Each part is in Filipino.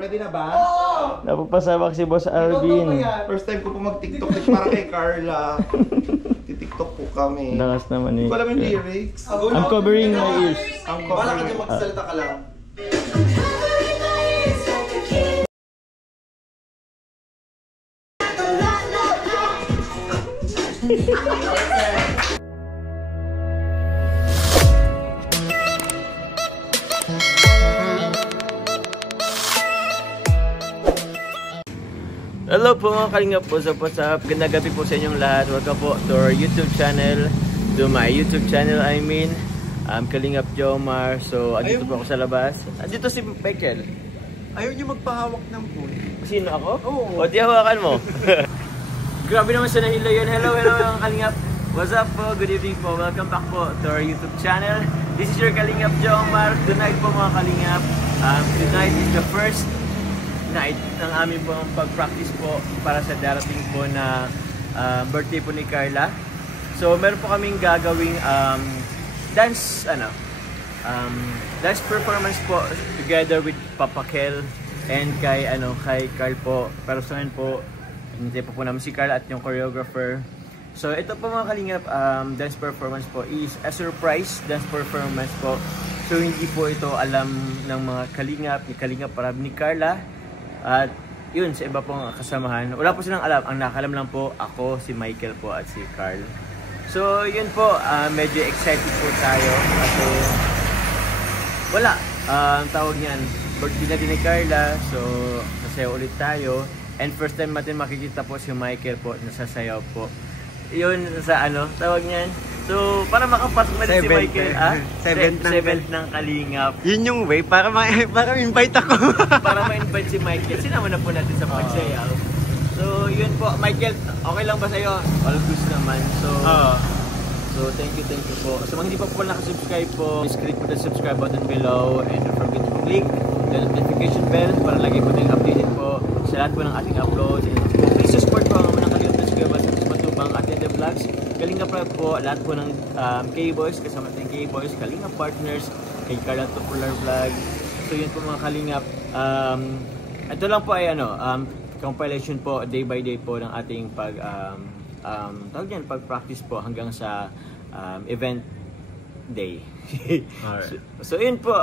Ready na ba? Oo! Napapasabak si Boss Alvin. First time ko po mag-tiktok para kay Carla. Titiktok po kami. Lakas naman eh. Hindi ko alam yung lyrics. I'm covering my ears. Ang bala ka dyan magsalita ka lang. Hello po mga kalingap po sa WhatsApp. Ganda gabi po sa inyong lahat. Welcome po to our YouTube channel. To my YouTube channel, I mean. Kalingap Jomar. So, andito po ako sa labas. Andito si Michael. Ayaw niyo magpahawak ng phone. Sino ako? Oo. O, di hawakan mo. Grabe naman sa nahilo yun. Hello mga kalingap. What's up po? Good evening po. Welcome back po to our YouTube channel. This is your Kalingap Jomar. Tonight po mga kalingap. Tonight is the first night ng aming pong pag-practice po para sa darating po na birthday po ni Carla. So meron po kaming gagawing dance performance po together with Papa Kel and kay Carl po. Pero sa ngayon po hindi po namin si Carl at yung choreographer. So ito po mga kalingap, dance performance po is a surprise dance performance po. So hindi po ito alam ng mga kalingap para ni Carla. At yun, sa iba pong kasamahan, wala po silang alam. Ang nakalam lang po, ako, si Michael po at si Carl. So yun po, medyo excited po tayo. Kasi wala, tawag niyan, birthday na din ni Carla. So nasayaw ulit tayo. And first time natin makikita po si Michael po, nasasayaw po. Yun sa tawag niyan. So, para makapasok na si Michael, seventh ng Kalingap. Yun yung way, para ma-invite ako. Para ma-invite si Michael. Sinama na po natin sa pagsayaw. So, yun po. Michael, okay lang ba sa'yo? All good naman. So, thank you po. So, mga hindi pa po nakasubscribe po, please click po the subscribe button below and don't forget to click the notification bell para lagi po tayong updated po sa lahat po ng ating uploads. And please support po ang mga Kalingap subscribers at matubang ating the vlogs. Kalingap po, lahat po ng K-Boys, kasama natin K-Boys, Kalingap Partners, kay Carla Popular Vlog. So yun po mga Kalingap. Ito lang po ay compilation po, day by day po ng ating pag-practice po hanggang sa event day. Alright. So yun po,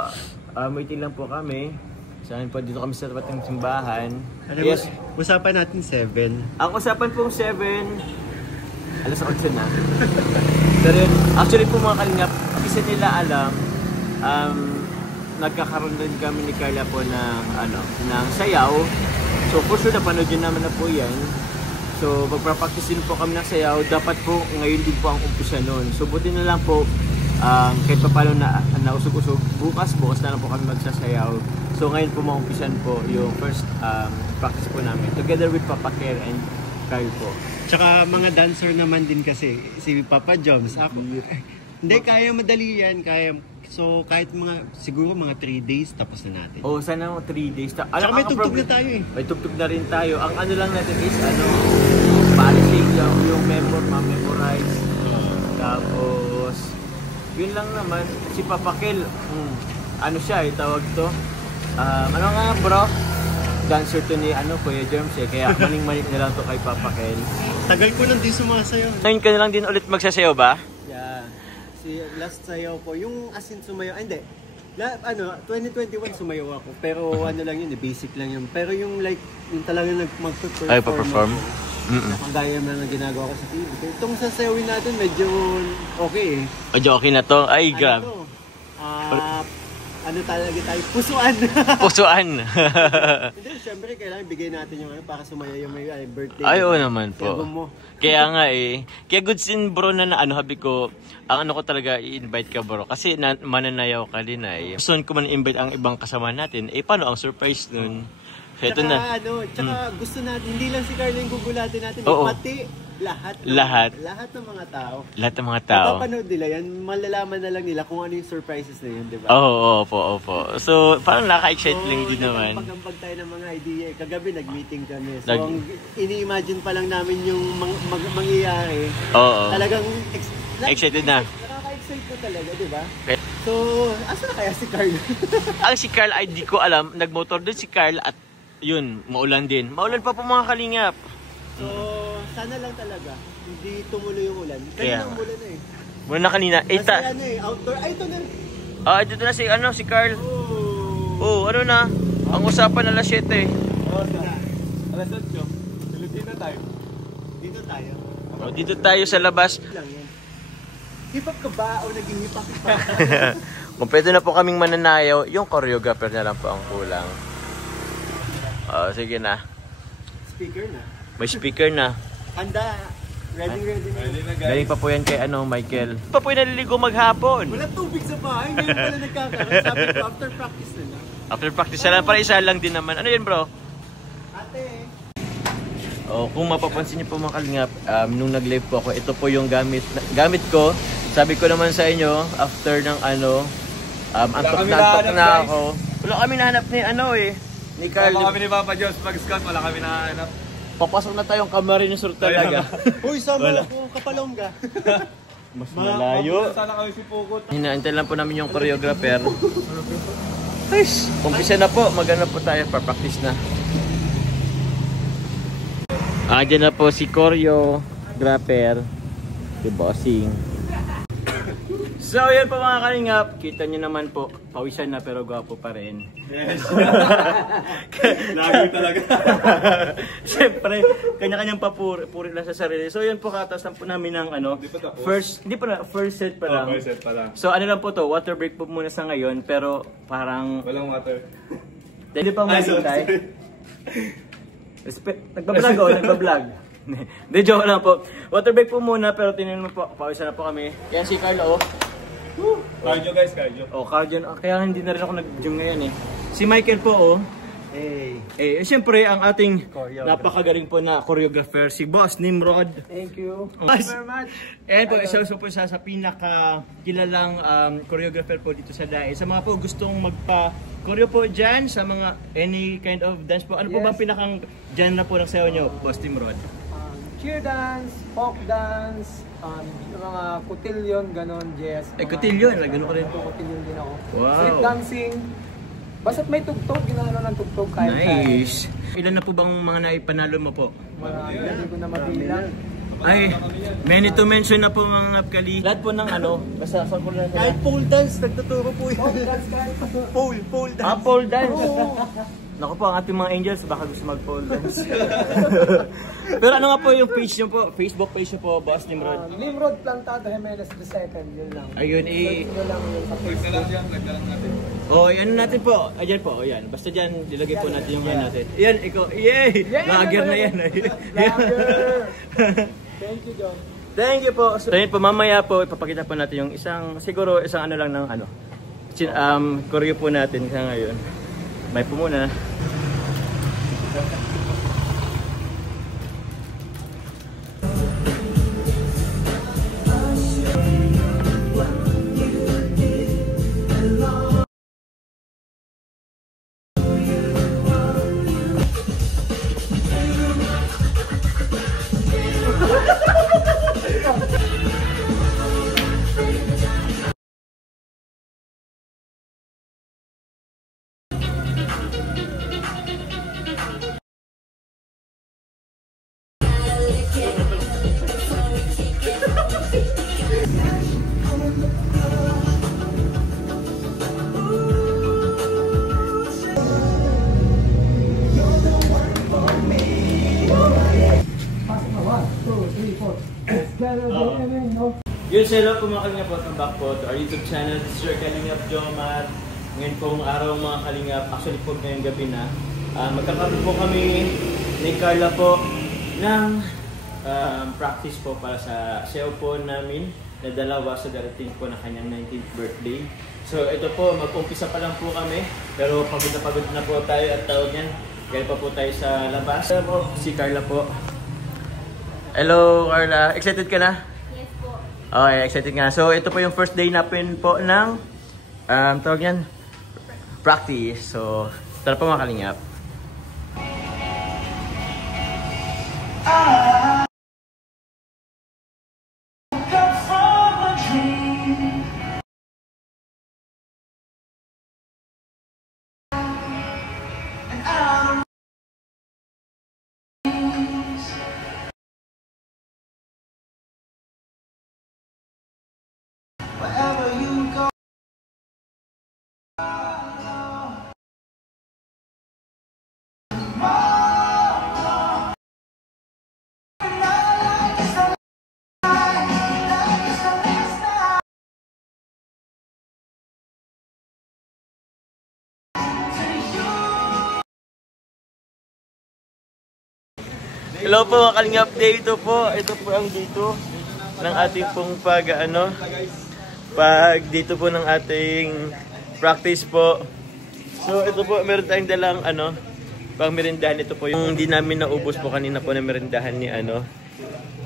waiting lang po kami. Saan po, dito kami sa tapat ng simbahan. Yes. Usapan natin 7. Ang usapan pong 7, alas 8 na. Pero yun, actually po mga Kalingap, kasi nila alam, nagkakaroon din kami ni Carla po ng sayaw. So for sure, napanood yun naman na po yan. So magpa-practice din po kami ng sayaw. Dapat po ngayon din po ang umpisa nun. So buti na lang po, kahit pa paano na nausog-usog, bukas na lang po kami magsasayaw. So ngayon po maumpisan po yung first practice po namin. Together with Papa Kel and Carl po. Tsaka mga dancer naman din kasi, si Papa Joms, ako. Hindi, kaya madali yan, kaya. So kahit siguro mga 3 days tapos na natin. Oh, sana 3 days. Tsaka may tugtog na tayo eh. May tugtog na rin tayo. Ang lang natin is polishing yung memorize. Tapos yun lang naman. Si Papa Kel, siya tawag to. Ano nga bro? Dancer to ni Kuya Germs kaya maling-maling na lang to kay Papa Kel. Tagal ko lang din sumasayaw. Ngayon ka na lang din ulit magsasayaw ba? Yeah. Si last sayaw ko, yung asin sumayaw, hindi. 2021 sumayaw ako, pero lang yun, basic lang yun. Pero yung yung talagang mag-perform. Ay, pa-perform? Ang gaya naman ng ginagawa ko sa TV. Itong sasayawin natin, medyo okay eh. Medyo okay na to? Ay, grabe. Talaga tayo? Pusuan! Pusuan! Hindi, syempre kailangan bigay natin yung para sumaya yung may birthday. Ay, oo naman po. Kaya nga kaya good sin bro na habi ko, ang ko talaga i-invite ka bro. Kasi mananayaw ka din Soon ko man invite ang ibang kasama natin, paano ang surprise nun? Tsaka gusto natin, hindi lang si Carla yung gugulatin natin, pati lahat ng mga tao. Lahat ng mga tao. Mapapanood nila yan, malalaman na lang nila kung ano yung surprises na yun, di ba? Opo. So, parang naka-excite lang din naman. Pag-ambag tayo ng mga idea, kagabi nag-meeting kami. So, ini-imagine pa lang namin yung mangyayari. Oo. Talagang excited na. Nakaka-excite po talaga, di ba? So, asa na kaya si Carl? Ang si Carl ay di ko alam. Nagmotor din si Carl at yun, maulan din. Maulan pa po mga kalingap. So, sana lang talaga. Hindi tumuloy yung ulan. Kaya Kaya umulan na eh. Muna na kanina. Kasi ano eh, outdoor. Ay, ito na. Dito na si Carl. Oh. Ano na? Ang usapan alas 7. Ito na. Alas 8. Filipino time. Dito tayo. Dito tayo sa labas. Lang yan. Hip-hop ka ba o naging hip-hop ka? Kung pwede na po kaming mananayaw, yung choreographer na lang po ang kulang. Sige na. Speaker na. May speaker na. Handa. Ready na. Galing pa po yan kay Michael. Pa po yung naliligo maghapon. Wala tubig sa bahay. Ngayon pala nagkakaroon. Sabi ko, after practice na lang. After practice na lang, para isa lang din naman. Ano yun bro? Ate. Kung mapapansin niyo po mga kalingap, nung nag-live po ako, ito po yung gamit ko. Sabi ko naman sa inyo, after ng antok na ako. Wala kami nahanap ni Carl. Wala kami ni Papa Jones mag-scout, wala kami nahanap. Papasok na tayong Camarines Sur talaga. Uy, sama ako. Kapalongga. Mas malayo. Sana kami si Pukot. Hinaantay lang po namin yung choreographer. Guys, umpisa na po. Magana po tayo. Pa-practice na. Diyan na po si choreographer. Si Bossing. So, yan po mga kalingap. Kita nyo naman po, pawisan na pero gwapo pa rin. Yes. Lagi talaga. Siyempre, kanya-kanyang puri lang sa sarili. So, yan po katasan po namin ng first set pa lang. First set pa lang. So, ano lang po to, water break po muna sa ngayon, pero parang... Walang water. Hindi pa mahintay. Nagbablog. Hindi, joke lang po. Water break po muna, pero tinin mo po, pawisan na po kami. Yan si Carlo, Cardio guys, cardio. cardio. Kaya hindi na rin ako nag-gym ngayon eh. Si Michael po, siyempre ang ating napakagaling po na choreographer, si Boss Nimrod. Thank you. Thank you very much. And po, isa po sa pinaka-kilalang choreographer po dito sa DAE. Sa mga po gustong magpa-choreo po dyan, sa mga any kind of dance po. Ano po bang pinakang genre po ng sayo nyo, Boss Nimrod? Cheer dance, folk dance, yung mga cotillion, ganon, jazz. Cotillion, gano'n ko rin po. Cotillion din ako. Wow. Street dancing. Basta't may tugtog, ginano ng tugtog kahit Nice. Ilan na po bang mga naipanalo mo po? marami, hindi ko na mabilang. Ay, many to mention na po mga kapkali. Lahat po ng basta sa ko lang. Kahit pole dance, nagtuturo po yun. Pole dance. Pole dance. Naku po, ang ating mga angels, baka gusto mag-pole dance. Pero ano nga po yung page nyo po? Facebook page nyo po, Boss Nimrod? Nimrod Plantado Jimenez II, yun lang. Ayun Yun lang yung sa Facebook. natin. ano natin po? Ayan po, ayan. Basta dyan, dilagay po natin yung natin. Yan, ikaw, yay! Lager na yan. Lager! Thank you, John. Thank you po. So, yun po, mamaya po, ipapakita po natin yung siguro isang ano lang ng choreo po natin sa ngayon. May po muna. Yun, hello po mga kalingap, welcome back po to our YouTube channel. This is your Kalingap Jomar. Ngayon pong araw mga kalingap, actually po ngayong gabi na, magkakaroon po kami ni Carla po ng practice po para sa sayaw po namin na dalawa sa darating po na kanyang 19th birthday. So ito po, mag-umpisa pa lang po kami, pero pagod na po tayo at tawag yan. Kaya pa po tayo sa labas. Si Carla po. Hello Carla, excited ka na? Okay, excited nga. So, ito po yung first day natin po ng tawag yan, practice. So, tara po mga kalingap. Hello po mga Kalingap, dito po. Ito po ang dito ng ating pong pag dito po ng ating practice po. So ito po, meron tayong dalang pang merindahan. Ito po yung hindi namin naubos po kanina po na merindahan ni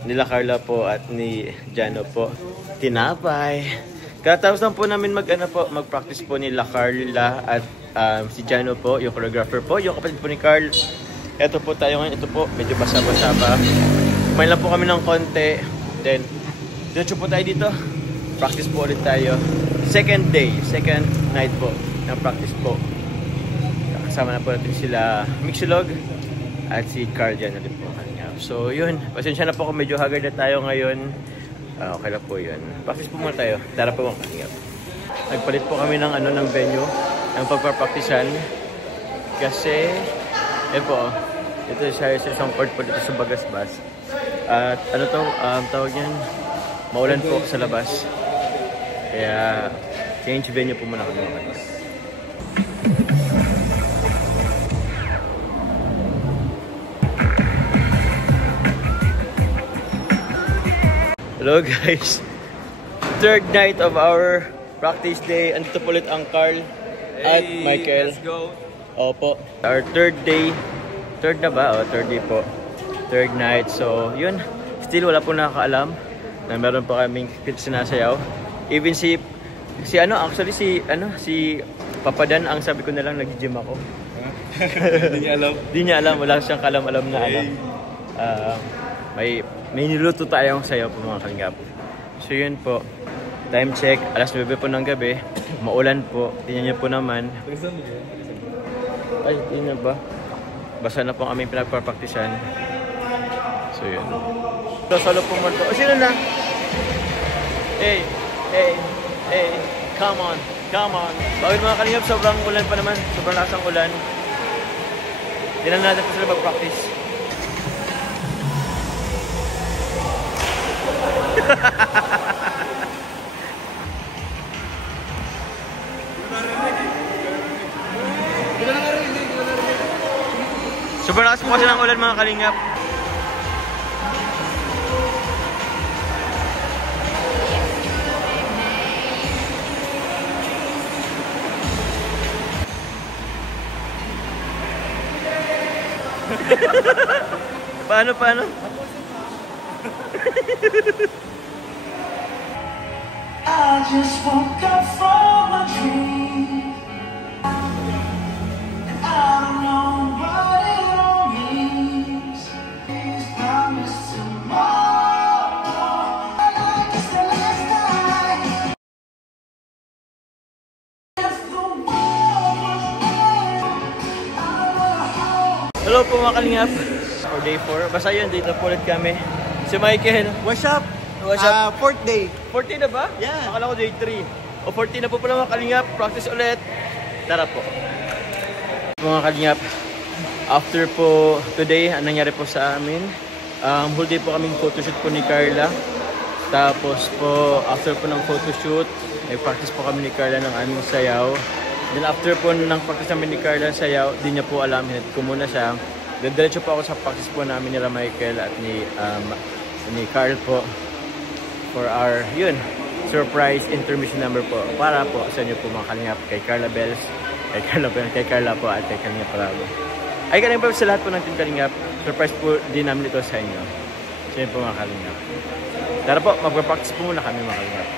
nila Carla po at ni Jano po. Tinapay. Katapos lang po namin mag-practice po nila Carla at si Jano po, yung choreographer po, yung kapatid po ni Carl. Ito po tayo ngayon. Ito po, medyo basa-basa pa. Kumain lang po kami ng konti. Then, diretso po tayo dito. Practice po ulit tayo. Second night po ng practice po. Kasama na po natin sila Mixolog at si Carl dyan na rin po. So, yun. Pasensya na po kung medyo haggard na tayo ngayon. Okay na po yun. Practice po muna tayo. Tara po mga Kalingap. Nagpalit po kami ng ng venue ng pagpapraktisan. Kasi, po, ito sa isang part po dito sa Bagasbas. At tawag niyan, maulan po sa labas. Kaya, change venue po muna kami. Hello guys! Third night of our practice day. Andito po ulit ang Carl at Michael. Let's go! Opo. Our third day. Third na ba? O, third day po. Third night. So, yun. Still, wala po nakakaalam na meron pa kaming sinasayaw. Even si Papa Dan, ang sabi ko na lang, nag-gym ako. Hindi niya alam. Hindi niya alam. Wala siyang kalam-alam na may niluto tayong sayaw po mga Kalingap. So, yun po. Time check. Alas 9 po ng gabi. Maulan po. Tingnan niyo po naman. Ay, yun na ba? Basa na po ang aming pinagpapraktisan. So, yun. So, solo po man po. O, sino na? Hey! Come on! Bakit mga Kalingap? Sobrang ulan pa naman. Sobrang lakas ang ulan. Hindi na natin po sila mag-practice. Sobrang lakas po kasi ng ulan mga Kalingap. Paano? I just woke up from a dream. And I don't know what it all means. Please promise tomorrow. Like it's the last night. If the world was end, I wanna hold. Hello po mga Kalingap. For day 4. Basta yun, dito po ulit kami. Si Michael. What's up? Fourth day. 14 na ba? Yeah. Akala ko day 3. O 14 na po pala mga Kalingap. Practice ulit. Tara po. Mga Kalingap, after po today, anong nangyari po sa amin? Whole day po kaming photoshoot po ni Carla. Tapos po, after po ng photoshoot, practice po kami ni Carla ng aming sayaw. Then after po ng practice namin ni Carla sayaw, di niya po alam, hinat ko muna siya. Then diretso po ako sa practice po namin ni Michael at ni Carl po for our, surprise intermission number po. Para po sa inyo po mga Kalingap, kay Carla Bells, kay Carla po at kay Kalingap Parago. Ay Kalingap po sa lahat po ng Team Kalingap, surprise po din namin ito sa inyo. Sa inyo po mga Kalingap. Tara po, mag-practice po muna kami mga Kalingap.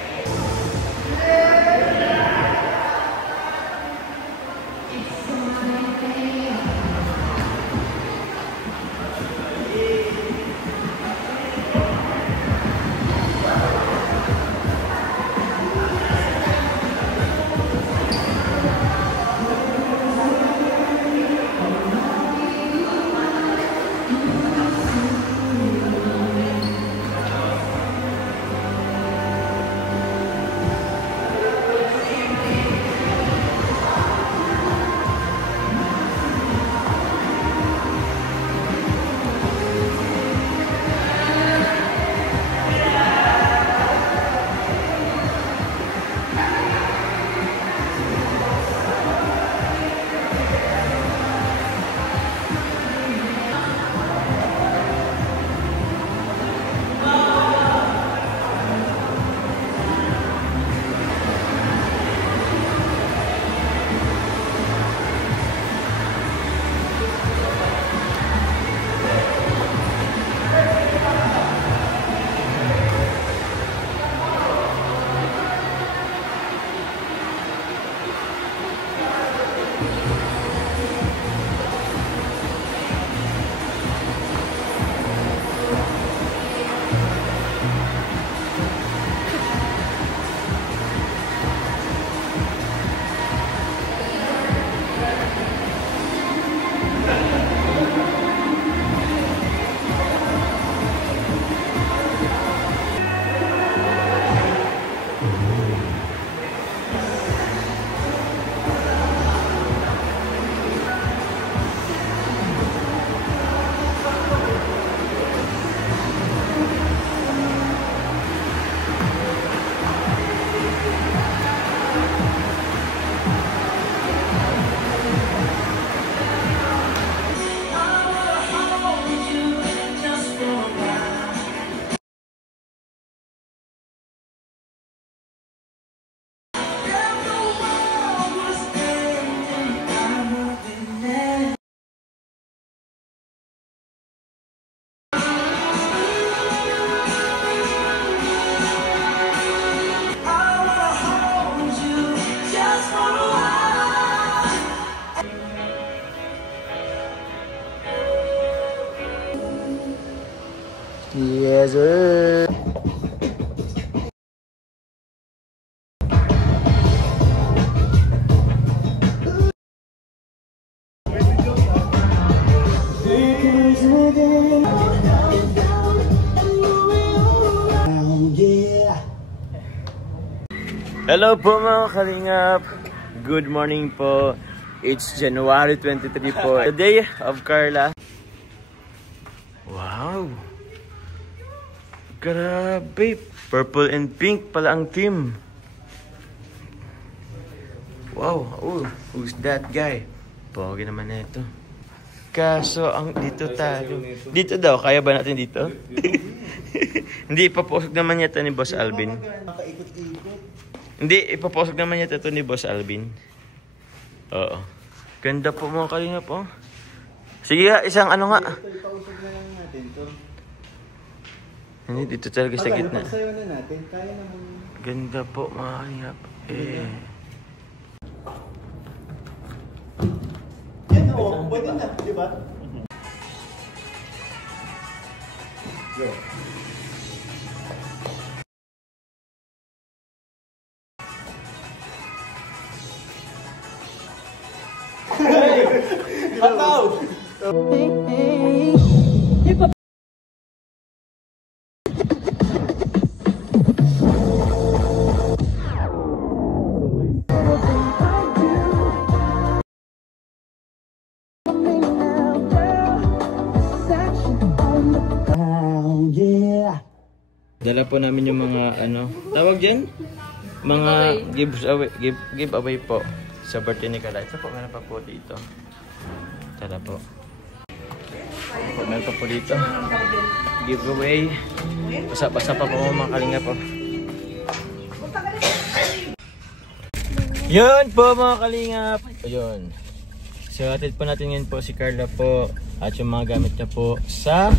Yes, sir. Hello po mga kalingap. Good morning po. It's January 23 po. The day of Carla. Wow. Grabe. Purple and pink pala ang team. Wow. Oh, who's that guy? Pogi naman na ito. Kaso ang dito tayo. Dito daw. Kaya ba natin dito? Hindi ipapusog naman yata ni Boss Alvin. Hindi ipapusog naman yata ito ni Boss Alvin. Oo. Ganda po mga kalingap po. Sige nga, isang ano nga. Ipausog na lang natin to. Hindi, dito talaga sa gitna. Pagsayo na natin, kaya naman. Ganda po mga kalingap. Yan o, pwede na, di ba? Yo. Dala po namin yung mga ano, tawag dyan? Mga giveaway po sa birthday ni Carla. Ito po, meron pa po dito. Tara po. Meron pa po dito. Giveaway. Basa-basa pa po mga kalinga po. Yun po mga kalingap. Yun. So atid po natin ngayon po si Carla po at yung mga gamit niya po sa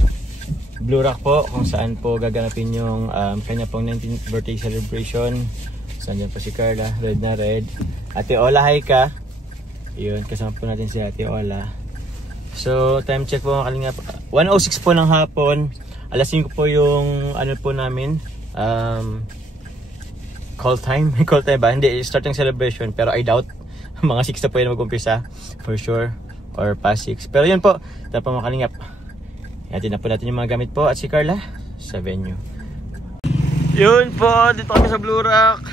Blue Rock po, kung saan po gaganapin yung kanya pong 19th birthday celebration. Saan dyan po si Carla, red na red. Ate Ola, hi ka. Yun, kasama po natin si Ate Ola. So, time check po mga kalingap. 1:06 po ng hapon. Alas 5 po yung ano po namin. Call time? Call time ba? Hindi, start ng celebration. Pero I doubt. Mga 6 na po yun mag-umpisa. For sure. Or past 6. Pero yun po. Ito po mga kalingap. Atin na po natin yung mga gamit po at si Carla sa venue. Yun po, dito kami sa Blue Rock.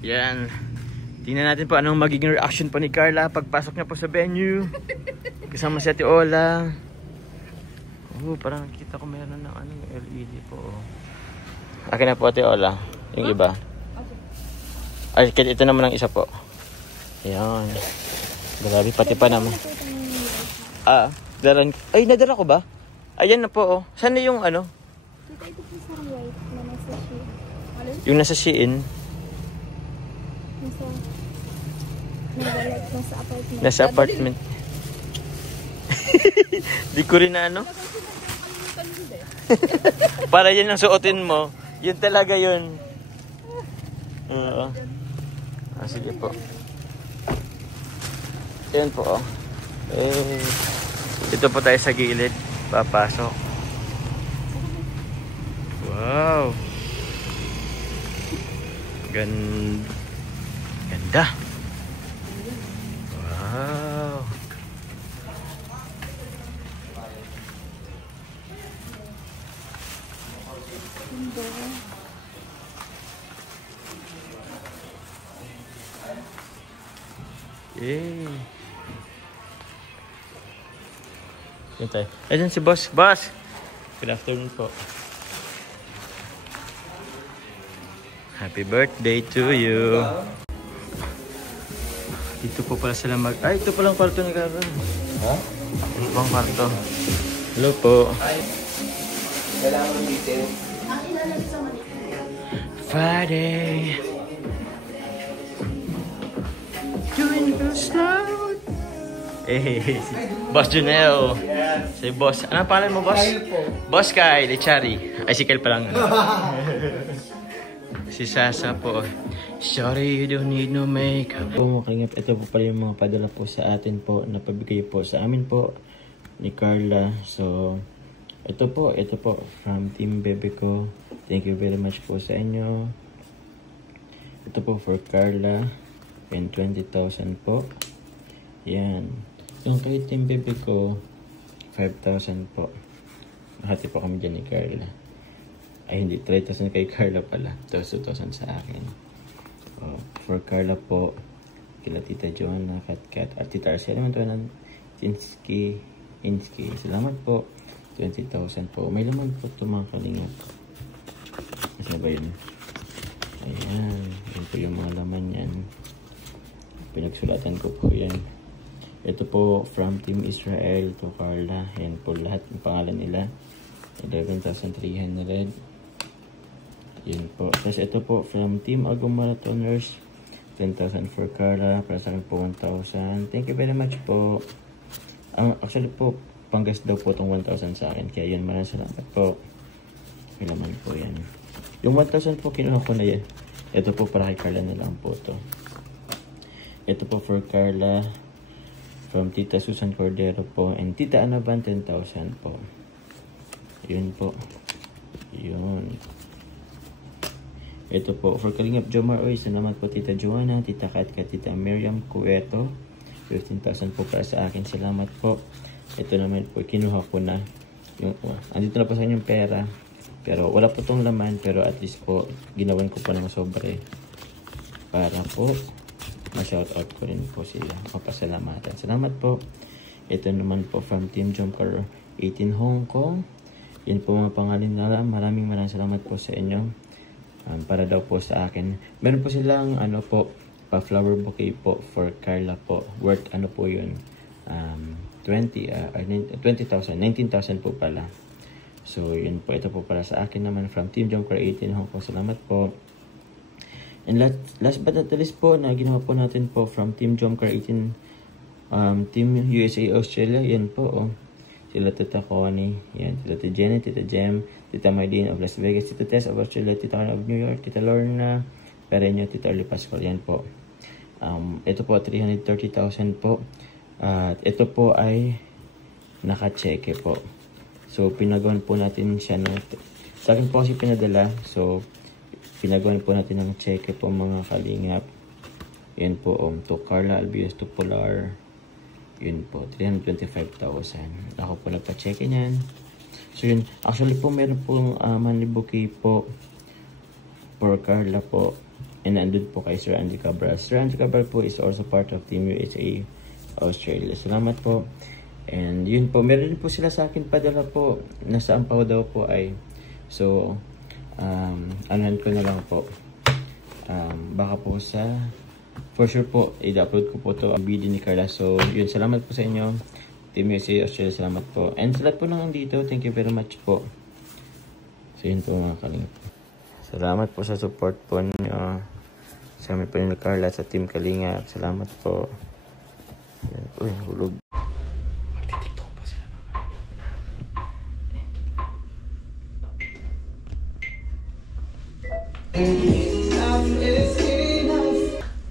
Yan. Tingnan natin po anong magiging reaction po ni Carla pagpasok niya po sa venue. Kasama si Ate Ola. Oh, parang nakita ko meron ng ano, LED po. Akin na po Ate Ola, yung iba. Ay, ito naman ang isa po. Yan. Grabe, pati pa naman. Daran. Ay, nadala ko ba? Ayan na po, oh. Saan na yung ano? Kita ito po sa white na nasa Shein. Yung nasa Shein? Nasa apartment. Nasa apartment. Di ko rin na ano. Para yan ang suotin mo. Yun talaga yun. Oo. Sige po. Yan po, oh. Dito po tayo sa gilid. Papasok. Wow. Ganda. Wow. Yay. Yan tayo. Ayan si Boss. Boss! Good afternoon po. Happy birthday to you. Dito po pala sila mag... Ay, ito palang kwarto ni Carla. Ha? Ito pang kwarto. Hello po. Hi. Kailangan ng detail. Friday. Doing the slow. Eh, Boss Junel. Si Boss. Anong pangalan mo, Boss? Kyle po. Boss Kyle Lechari. Ay, si Kyle pa lang. Si Sasa po. Sorry, you don't need no makeup. Po, makingap. Ito po pala yung mga padala po sa atin po. Napabigay po sa amin po ni Carla. So, Ito po, from Team Bebe ko. Thank you very much po sa inyo. Ito po for Carla. And 20,000 po. Yan. Yung kay Team Bebe ko, 5,000 po. Hati po kami dyan ni Carla. Ay, hindi. 3,000 kay Carla pala. 2,000 sa akin. For Carla po, kila Tita Joanna, Kat, at Tita Arcel naman ito ng Inski. Salamat po. 20,000 po. May laman po ito mga kalingap. Kasi ba yun? Ayan. Yan po yung mga laman yan. Pinagsulatan ko po yan. Ito po from Team Israel to Carla. Yan po lahat yung pangalan nila. 11,300. Yun po. Tapos ito po from Team Agong Marathoners. 10,000 for Carla. Para sa akin po 1,000. Thank you very much po. Actually po, panggas daw po itong 1,000 sa akin. Kaya yun, maraming salamat po. May laman po yan. Yung 1,000 po, kinuha ko na yan. Ito po para kay Carla na lang po ito. Ito po for Carla. From Tita Susan Cordero po. And Tita Anaban, 10,000 po. Yun po. Yun. Ito po for Kalingap Jomar. Oy, salamat po Tita Joanna, Tita Kat, Tita Miriam Cueto. 15,000 po para sa akin. Salamat po. Ito naman po, kinuha ko na. Andito na po sa yung pera. Pero wala po itong laman. Pero at least po, ginawan ko po ng sobre. Para po, ma-shoutout ko rin po sila. Papasalamatan. Salamat po. Ito naman po from Team Jumper 18 Hong Kong. Yan po mga pangalan nila. Maraming salamat po sa inyo. Para daw po sa akin. Meron po silang ano po, pa-flower bouquet po for Carla po. Worth ano po yun. 20,000. 19,000 po pala. So yun po. Ito po para sa akin naman from Team Jumper 18 Hong Kong. Salamat po. And last but not least po, na ginawa po natin po from Team Jumper 18 Team USA Australia. Yan po oh. Sila Tita Connie, yan, Tita Jenny, Tita Jem, Tita Mardine of Las Vegas, Tita Tess of Australia, Tita Carla of New York, Tita Lorna Pereño, Tita Orly Pascual, yan po. Ito po 330,000 po. At ito po ay naka-cheque po. So pinagawan po natin siya ng, sa akin po kasi pinadala. So pinagawan po natin ng cheque po mga kalingap. Yan po to Carla Albios to Polar. Yun po, 325,000. Ako po nagpa-check niyan. So yun, actually po meron pong money bouquet po for Carla po. And nandun po kay Sir Andy Cabral. Sir Andy Cabral po is also part of Team USA Australia. Salamat po. And yun po, meron din po sila sa akin padala po. Nasa Ampaw daw po ay. So, anuhan ko na lang po. Baka po sa... For sure po, i-upload ko po to ang video ni Carla. So, yun, salamat po sa inyo. Team USA Australia, salamat po. And sa lahat po nang dito, thank you very much po. So, yun po mga kalingap. Salamat po sa support po niyo. Sa amin po ni Carla sa Team Kalingap. Salamat po. Yan. Uy, hulog. Magti-tiktok po sila mga.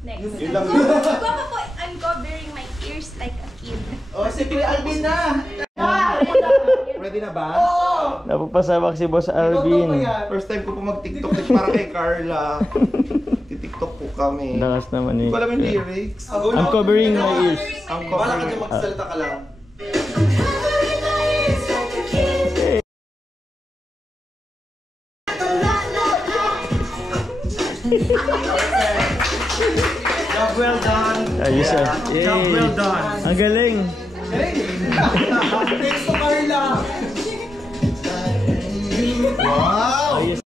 Next. Yun lang. I'm covering my ears like a kid. Oh, si Kuya Alvin na! Ready na ba? Napapasabak si Boss Alvin. First time ko po mag-tiktok para kay Carla. Titiktok po kami. Lakas naman eh. Hindi ko alam yung lyrics. I'm covering my ears. Bala ka dyan magsalita ka lang. Job well done. Ayos ah. Job well done. Ang galing. Thanks to Carla! Wow! Ayos.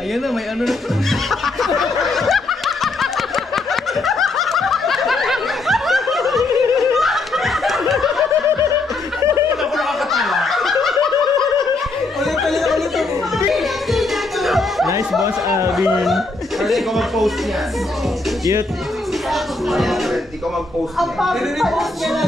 Ayan na, may ano na. Nice Boss Alvin. Hindi ko mag-post niyan. Cute. Hindi ko mag-post niyan. Nire-repost niya na